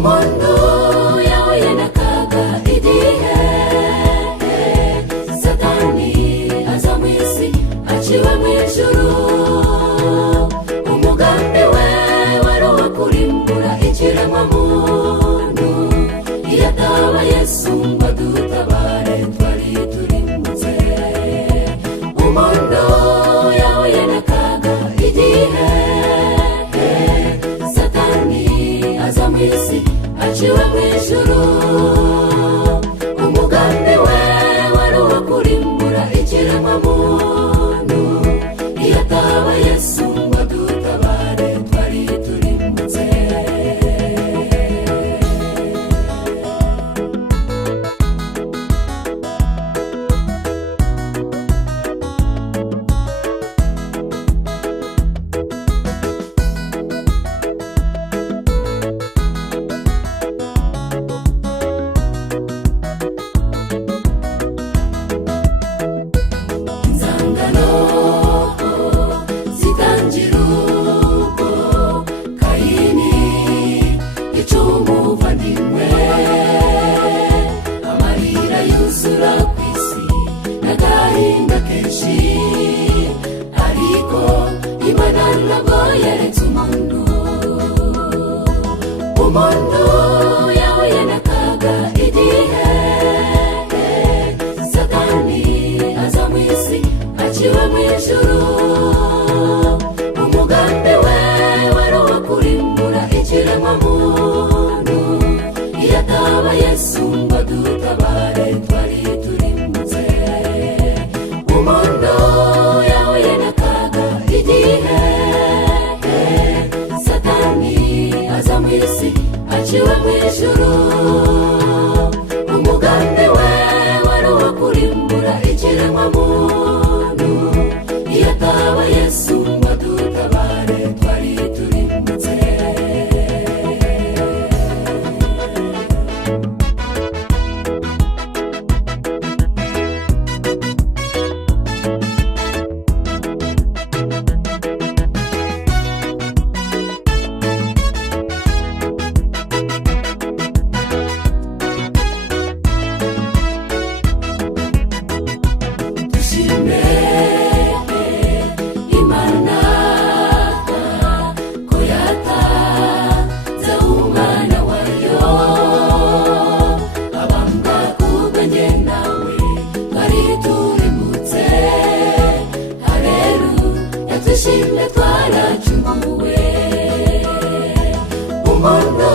umuntu yahuye n'akaga igihe Satani aza mu isi aciwe mu ijuru. Umugambi we wari uwo kurimbura ikiremwamuntu. Iyo ataba Yesu ngo adutabare twari turimbutse. Umuntu yahuye n'akaga igihe Satani aza mu isi aciwe mu ijuru. Umugambi we wari uwo kurimbura ikiremwamuntu. Iyo ataba Yesu ngo adutabare twari turimbutse. Ariko Imana ntabwo yaretse umuntu. Umuntu yahuye n'akaga igihe Satani aza mu isi aciwe mu ijuru. Umugambi we wari uwo kurimbura ikiremwamuntu. Iyo ataba Yesu ngo adutabare twari turimbutse. Umuntu yahuye n'akaga igihe Satani aza mu isi aciwe mu ijuru. Umugambi we wari uwo kurimbura ikiremwamuntu. Iyo ataba Yesu ngo adutabare twari turimbutse. Imana ko yatanze umwana wayo abambwa kubwo njye nawe twari turimbutse. Haleluya twishimye twaracunguwe. Umuntu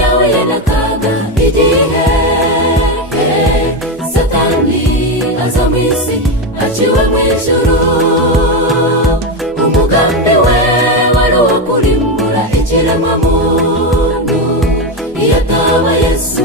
yahuye n'akaga igihe Satani aza mu isi aciwe mu ijuru. Umugambi we wari uwo kurimbura ikiremwamuntu. Iyo ataba Yesu